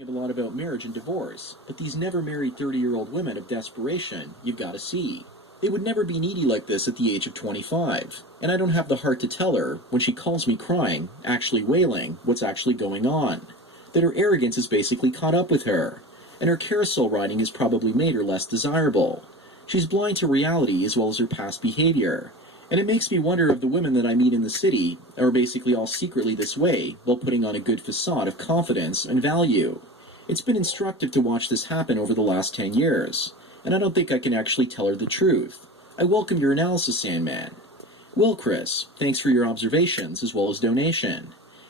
A lot about marriage and divorce, but these never married 30-year-old women of desperation, you've got to see. They would never be needy like this at the age of 25, and I don't have the heart to tell her, when she calls me crying, actually wailing, what's actually going on. That her arrogance has basically caught up with her, and her carousel riding has probably made her less desirable. She's blind to reality as well as her past behavior, and it makes me wonder if the women that I meet in the city are basically all secretly this way while putting on a good facade of confidence and value. It's been instructive to watch this happen over the last 10 years, and I don't think I can actually tell her the truth. I welcome your analysis, Sandman. Well, Chris, thanks for your observations as well as donation.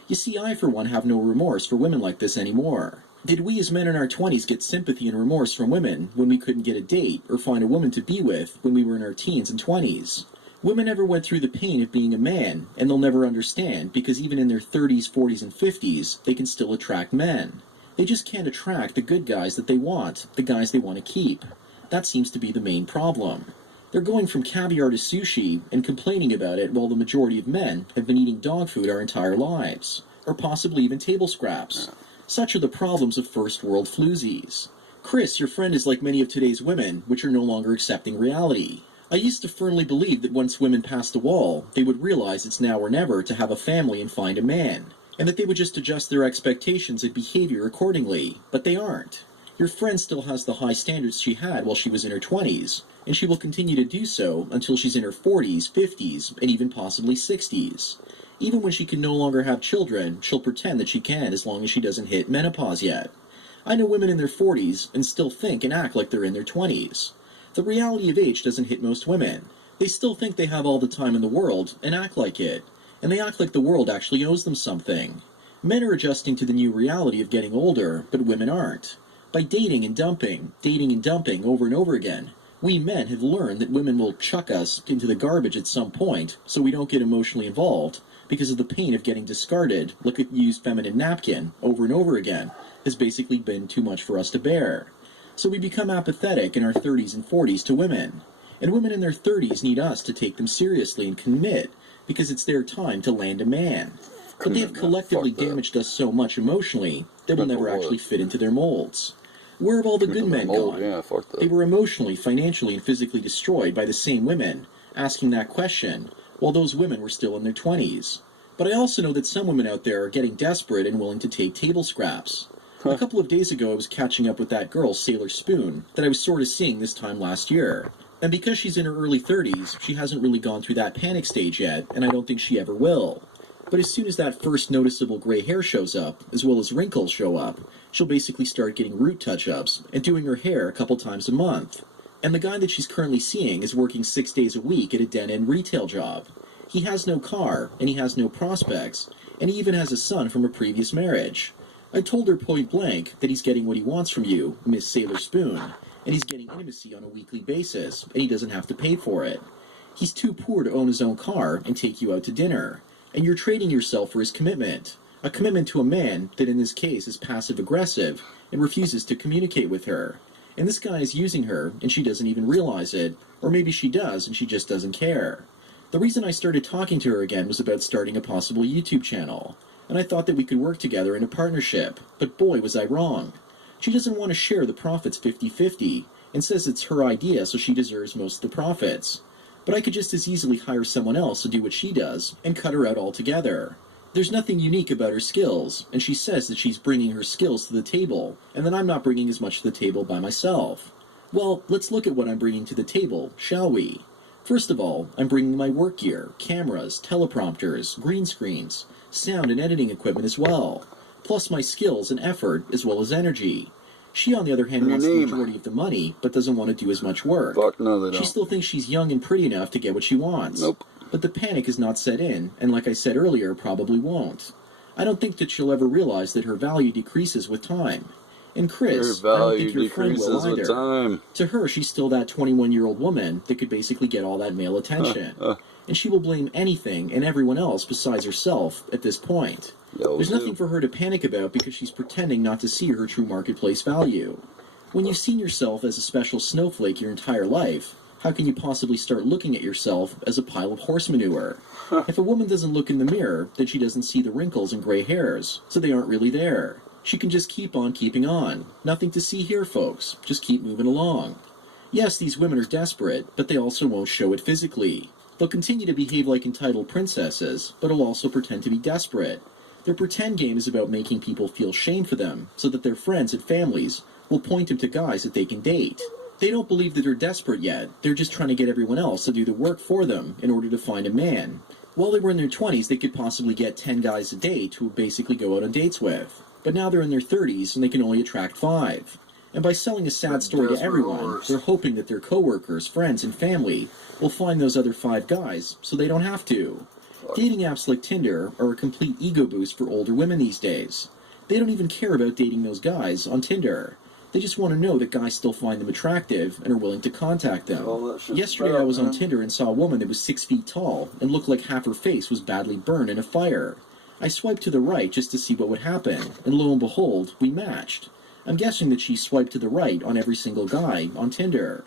You see, I for one have no remorse for women like this anymore. Did we as men in our 20s get sympathy and remorse from women when we couldn't get a date or find a woman to be with when we were in our teens and 20s? Women never went through the pain of being a man, and they'll never understand because even in their 30s, 40s, and 50s, they can still attract men. They just can't attract the good guys that they want, the guys they want to keep. That seems to be the main problem. They're going from caviar to sushi and complaining about it while the majority of men have been eating dog food our entire lives, or possibly even table scraps. Such are the problems of first world floozies. Chris, your friend is like many of today's women, which are no longer accepting reality. I used to firmly believe that once women passed the wall, they would realize it's now or never to have a family and find a man, and that they would just adjust their expectations and behavior accordingly, but they aren't. Your friend still has the high standards she had while she was in her 20s, and she will continue to do so until she's in her 40s, 50s, and even possibly 60s. Even when she can no longer have children, she'll pretend that she can as long as she doesn't hit menopause yet. I know women in their 40s and still think and act like they're in their 20s. The reality of age doesn't hit most women. They still think they have all the time in the world and act like it. And they act like the world actually owes them something. Men are adjusting to the new reality of getting older, but women aren't. By dating and dumping over and over again, we men have learned that women will chuck us into the garbage at some point so we don't get emotionally involved because of the pain of getting discarded, like a used feminine napkin, over and over again, has basically been too much for us to bear. So we become apathetic in our 30s and 40s to women. And women in their 30s need us to take them seriously and commit, because it's their time to land a man. But they have collectively damaged us so much emotionally that we'll never actually fit into their molds. Where have all the good men gone? They were emotionally, financially, and physically destroyed by the same women, asking that question, while those women were still in their 20s. But I also know that some women out there are getting desperate and willing to take table scraps. A couple of days ago I was catching up with that girl, Sailor Spoon, that I was sort of seeing this time last year. And because she's in her early 30s, she hasn't really gone through that panic stage yet, and I don't think she ever will. But as soon as that first noticeable gray hair shows up, as well as wrinkles show up, she'll basically start getting root touch-ups and doing her hair a couple times a month. And the guy that she's currently seeing is working 6 days a week at a dead-end retail job. He has no car, and he has no prospects, and he even has a son from a previous marriage. I told her point blank that he's getting what he wants from you, Miss Sailor Spoon, and he's getting intimacy on a weekly basis, and he doesn't have to pay for it. He's too poor to own his own car and take you out to dinner, and you're trading yourself for his commitment, a commitment to a man that in this case is passive-aggressive and refuses to communicate with her. And this guy is using her, and she doesn't even realize it, or maybe she does and she just doesn't care. The reason I started talking to her again was about starting a possible YouTube channel. And I thought that we could work together in a partnership, but boy was I wrong. She doesn't want to share the profits 50-50, and says it's her idea so she deserves most of the profits. But I could just as easily hire someone else to do what she does, and cut her out altogether. There's nothing unique about her skills, and she says that she's bringing her skills to the table, and that I'm not bringing as much to the table by myself. Well, let's look at what I'm bringing to the table, shall we? First of all, I'm bringing my work gear, cameras, teleprompters, green screens, sound and editing equipment as well, plus my skills and effort as well as energy. She, on the other hand, wants the majority of the money, but doesn't want to do as much work. Fuck no, they don't. She still thinks she's young and pretty enough to get what she wants. Nope. But the panic is not set in, and like I said earlier, probably won't. I don't think that she'll ever realize that her value decreases with time. And Chris, I don't think your friend will either. Time. To her, she's still that 21-year-old woman that could basically get all that male attention. And she will blame anything and everyone else besides herself at this point. There's nothing for her to panic about because she's pretending not to see her true marketplace value. When you've seen yourself as a special snowflake your entire life, how can you possibly start looking at yourself as a pile of horse manure? If a woman doesn't look in the mirror, then she doesn't see the wrinkles and gray hairs, so they aren't really there. She can just keep on keeping on. Nothing to see here, folks. Just keep moving along. Yes, these women are desperate, but they also won't show it physically. They'll continue to behave like entitled princesses, but will also pretend to be desperate. Their pretend game is about making people feel shame for them, so that their friends and families will point them to guys that they can date. They don't believe that they're desperate yet. They're just trying to get everyone else to do the work for them in order to find a man. While they were in their 20s, they could possibly get 10 guys a day to basically go out on dates with. But now they're in their 30s and they can only attract 5. And by selling a sad story to everyone, they're hoping that their coworkers, friends, and family will find those other 5 guys so they don't have to. Dating apps like Tinder are a complete ego boost for older women these days. They don't even care about dating those guys on Tinder. They just want to know that guys still find them attractive and are willing to contact them. Yesterday I was on Tinder and saw a woman that was 6 feet tall and looked like half her face was badly burned in a fire. I swiped to the right just to see what would happen, and lo and behold, we matched. I'm guessing that she swiped to the right on every single guy on Tinder.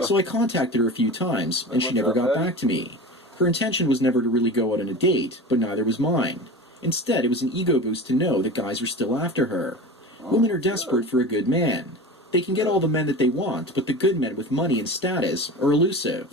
So I contacted her a few times, and she never got back to me. Her intention was never to really go out on a date, but neither was mine. Instead, it was an ego boost to know that guys were still after her. Women are desperate for a good man. They can get all the men that they want, but the good men with money and status are elusive.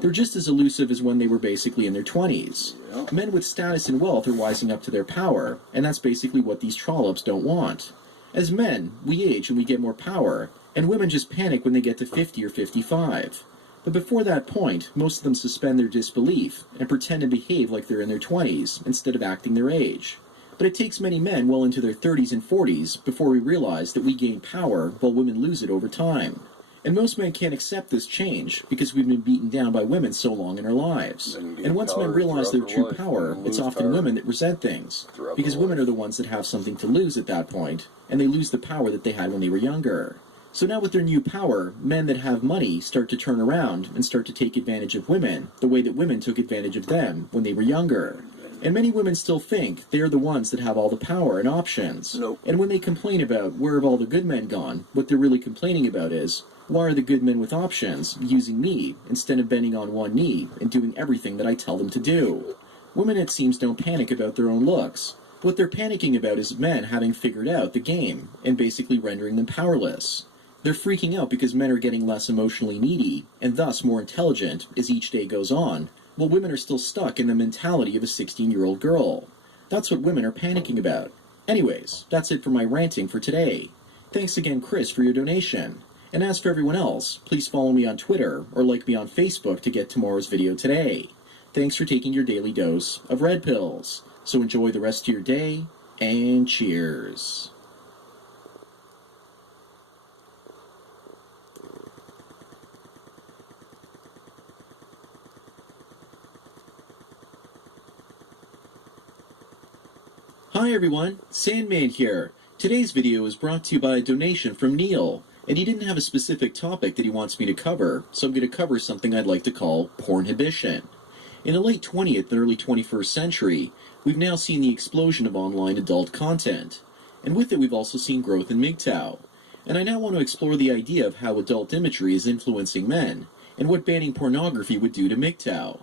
They're just as elusive as when they were basically in their 20s. Men with status and wealth are wising up to their power, and that's basically what these trollops don't want. As men, we age and we get more power, and women just panic when they get to 50 or 55. But before that point, most of them suspend their disbelief and pretend to behave like they're in their 20s instead of acting their age. But it takes many men well into their 30s and 40s before we realize that we gain power while women lose it over time. And most men can't accept this change because we've been beaten down by women so long in our lives. And once men realize their true power, it's often women that resent things, because women are the ones that have something to lose at that point, and they lose the power that they had when they were younger. So now with their new power, men that have money start to turn around and start to take advantage of women the way that women took advantage of them when they were younger. And many women still think they are the ones that have all the power and options. And when they complain about where have all the good men gone, what they're really complaining about is, why are the good men with options using me instead of bending on one knee and doing everything that I tell them to do? Women, it seems, don't panic about their own looks. What they're panicking about is men having figured out the game and basically rendering them powerless. They're freaking out because men are getting less emotionally needy and thus more intelligent as each day goes on, while women are still stuck in the mentality of a 16-year-old girl. That's what women are panicking about. Anyways, that's it for my ranting for today. Thanks again, Chris, for your donation. And as for everyone else, please follow me on Twitter or like me on Facebook to get tomorrow's video today. Thanks for taking your daily dose of red pills. So enjoy the rest of your day, and cheers. Hi everyone, Sandman here. Today's video is brought to you by a donation from Neil, and he didn't have a specific topic that he wants me to cover, so I'm going to cover something I'd like to call pornhibition. In the late 20th and early 21st century, we've now seen the explosion of online adult content, and with it we've also seen growth in MGTOW. And I now want to explore the idea of how adult imagery is influencing men, and what banning pornography would do to MGTOW.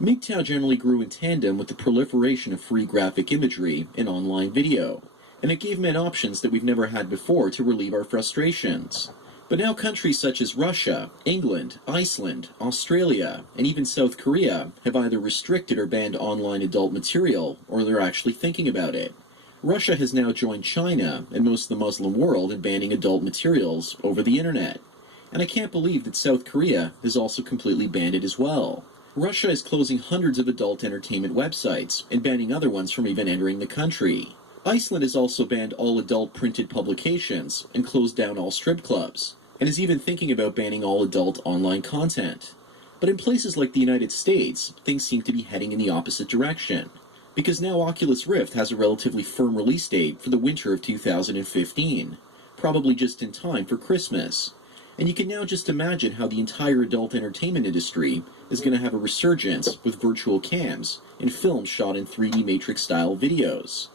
MGTOW generally grew in tandem with the proliferation of free graphic imagery and online video, and it gave men options that we've never had before to relieve our frustrations. But now countries such as Russia, England, Iceland, Australia, and even South Korea have either restricted or banned online adult material, or they're actually thinking about it. Russia has now joined China and most of the Muslim world in banning adult materials over the internet. And I can't believe that South Korea has also completely banned it as well. Russia is closing hundreds of adult entertainment websites and banning other ones from even entering the country. Iceland has also banned all adult printed publications and closed down all strip clubs, and is even thinking about banning all adult online content. But in places like the United States, things seem to be heading in the opposite direction, because now Oculus Rift has a relatively firm release date for the winter of 2015, probably just in time for Christmas. And you can now just imagine how the entire adult entertainment industry is going to have a resurgence with virtual cams and films shot in 3D Matrix-style videos.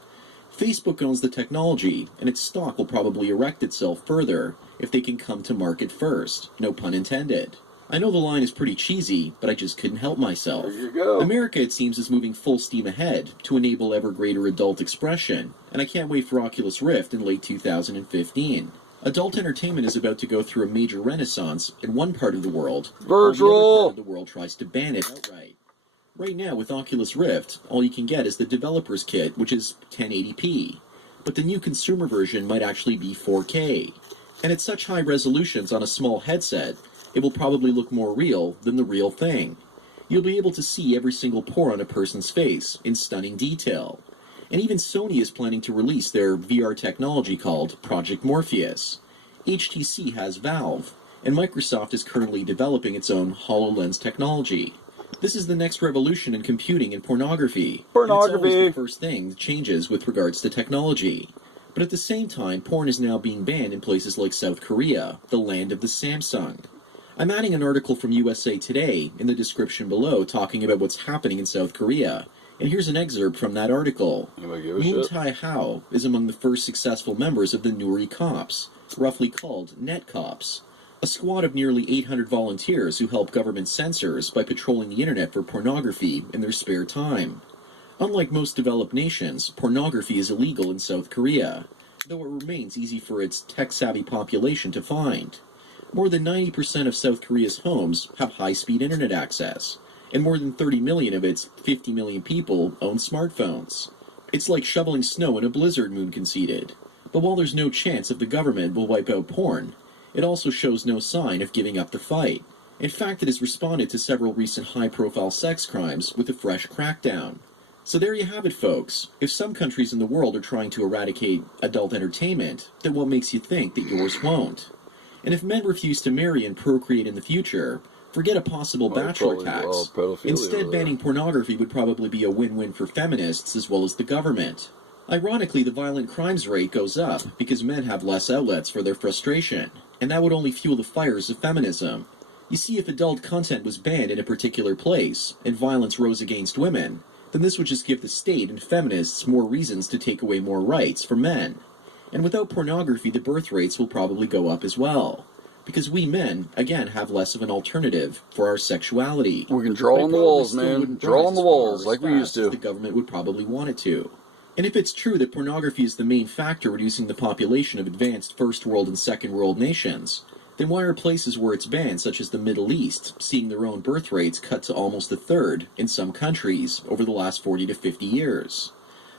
Facebook owns the technology, and its stock will probably erect itself further if they can come to market first, no pun intended. I know the line is pretty cheesy, but I just couldn't help myself. There you go. America, it seems, is moving full steam ahead to enable ever greater adult expression, and I can't wait for Oculus Rift in late 2015. Adult entertainment is about to go through a major renaissance in one part of the world, while the other part of the world tries to ban it outright. Right now, with Oculus Rift, all you can get is the developer's kit, which is 1080p. But the new consumer version might actually be 4K. And at such high resolutions on a small headset, it will probably look more real than the real thing. You'll be able to see every single pore on a person's face in stunning detail. And even Sony is planning to release their VR technology called Project Morpheus. HTC has Valve, and Microsoft is currently developing its own HoloLens technology. This is the next revolution in computing and pornography. Pornography! And it's always the first thing that changes with regards to technology. But at the same time, porn is now being banned in places like South Korea, the land of the Samsung. I'm adding an article from USA Today in the description below talking about what's happening in South Korea. And here's an excerpt from that article. Moon Tai Hao is among the first successful members of the Nuri Cops, roughly called Net Cops. A squad of nearly 800 volunteers who help government censors by patrolling the internet for pornography in their spare time. Unlike most developed nations, pornography is illegal in South Korea, though it remains easy for its tech-savvy population to find. More than 90% of South Korea's homes have high-speed internet access, and more than 30 million of its 50 million people own smartphones. It's like shoveling snow in a blizzard, Moon conceded. But while there's no chance of the government will wipe out porn, it also shows no sign of giving up the fight. In fact, it has responded to several recent high-profile sex crimes with a fresh crackdown. So there you have it, folks. If some countries in the world are trying to eradicate adult entertainment, then what makes you think that yours won't? And if men refuse to marry and procreate in the future, forget a possible bachelor tax. Instead, banning pornography would probably be a win-win for feminists as well as the government. Ironically, the violent crimes rate goes up because men have less outlets for their frustration, and that would only fuel the fires of feminism. You see, if adult content was banned in a particular place, and violence rose against women, then this would just give the state and feminists more reasons to take away more rights from men. And without pornography, the birth rates will probably go up as well. Because we men, again, have less of an alternative for our sexuality. We can draw on the walls, man. Draw on the walls like we used to. The government would probably want it to. And if it's true that pornography is the main factor reducing the population of advanced first world and second world nations, then why are places where it's banned, such as the Middle East, seeing their own birth rates cut to almost a third in some countries over the last 40 to 50 years?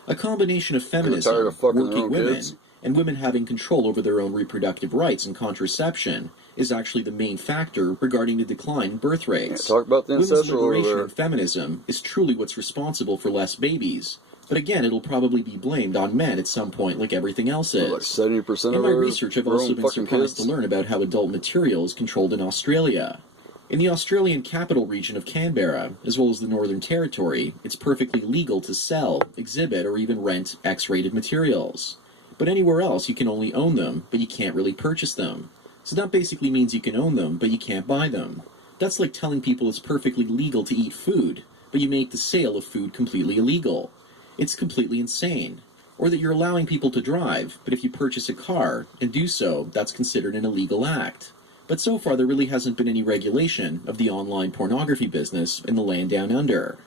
A combination of feminism, working women, and women having control over their own reproductive rights and contraception is actually the main factor regarding the decline in birth rates. Talk about the women's liberation and feminism is truly what's responsible for less babies. But again, it'll probably be blamed on men at some point, like everything else is. Like 70% in my research, I've also been surprised to learn about how adult material is controlled in Australia. In the Australian capital region of Canberra, as well as the Northern Territory, it's perfectly legal to sell, exhibit, or even rent X-rated materials. But anywhere else, you can only own them, but you can't really purchase them. So that basically means you can own them, but you can't buy them. That's like telling people it's perfectly legal to eat food, but you make the sale of food completely illegal. It's completely insane. Or that you're allowing people to drive, but if you purchase a car and do so, that's considered an illegal act. But so far there really hasn't been any regulation of the online pornography business in the land down under.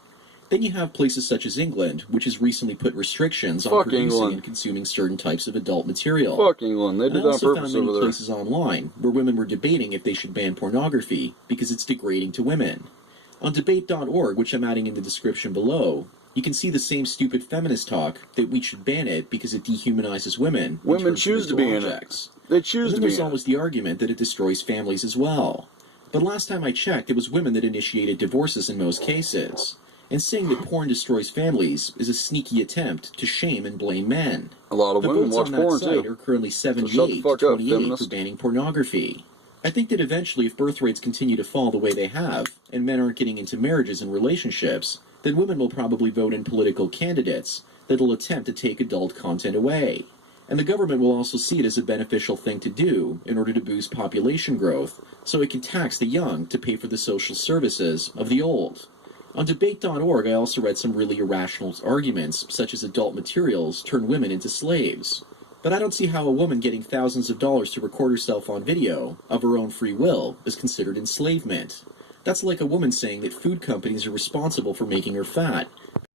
Then you have places such as England, which has recently put restrictions on producing and consuming certain types of adult material. Fuck England, they did that on purpose over there. I also found many places online where women were debating if they should ban pornography because it's degrading to women. On debate.org, which I'm adding in the description below, you can see the same stupid feminist talk that we should ban it because it dehumanizes women. Women choose to be in it. They choose to be in it. And then there's always the argument that it destroys families as well. But last time I checked, it was women that initiated divorces in most cases. And saying that porn destroys families is a sneaky attempt to shame and blame men. A lot of women watch porn too. The votes on that site are currently 78 to 28 for banning pornography. I think that eventually, if birth rates continue to fall the way they have, and men aren't getting into marriages and relationships, then women will probably vote in political candidates that'll attempt to take adult content away. And the government will also see it as a beneficial thing to do in order to boost population growth, so it can tax the young to pay for the social services of the old. On debate.org, I also read some really irrational arguments, such as adult materials turn women into slaves. But I don't see how a woman getting thousands of dollars to record herself on video, of her own free will, is considered enslavement. That's like a woman saying that food companies are responsible for making her fat.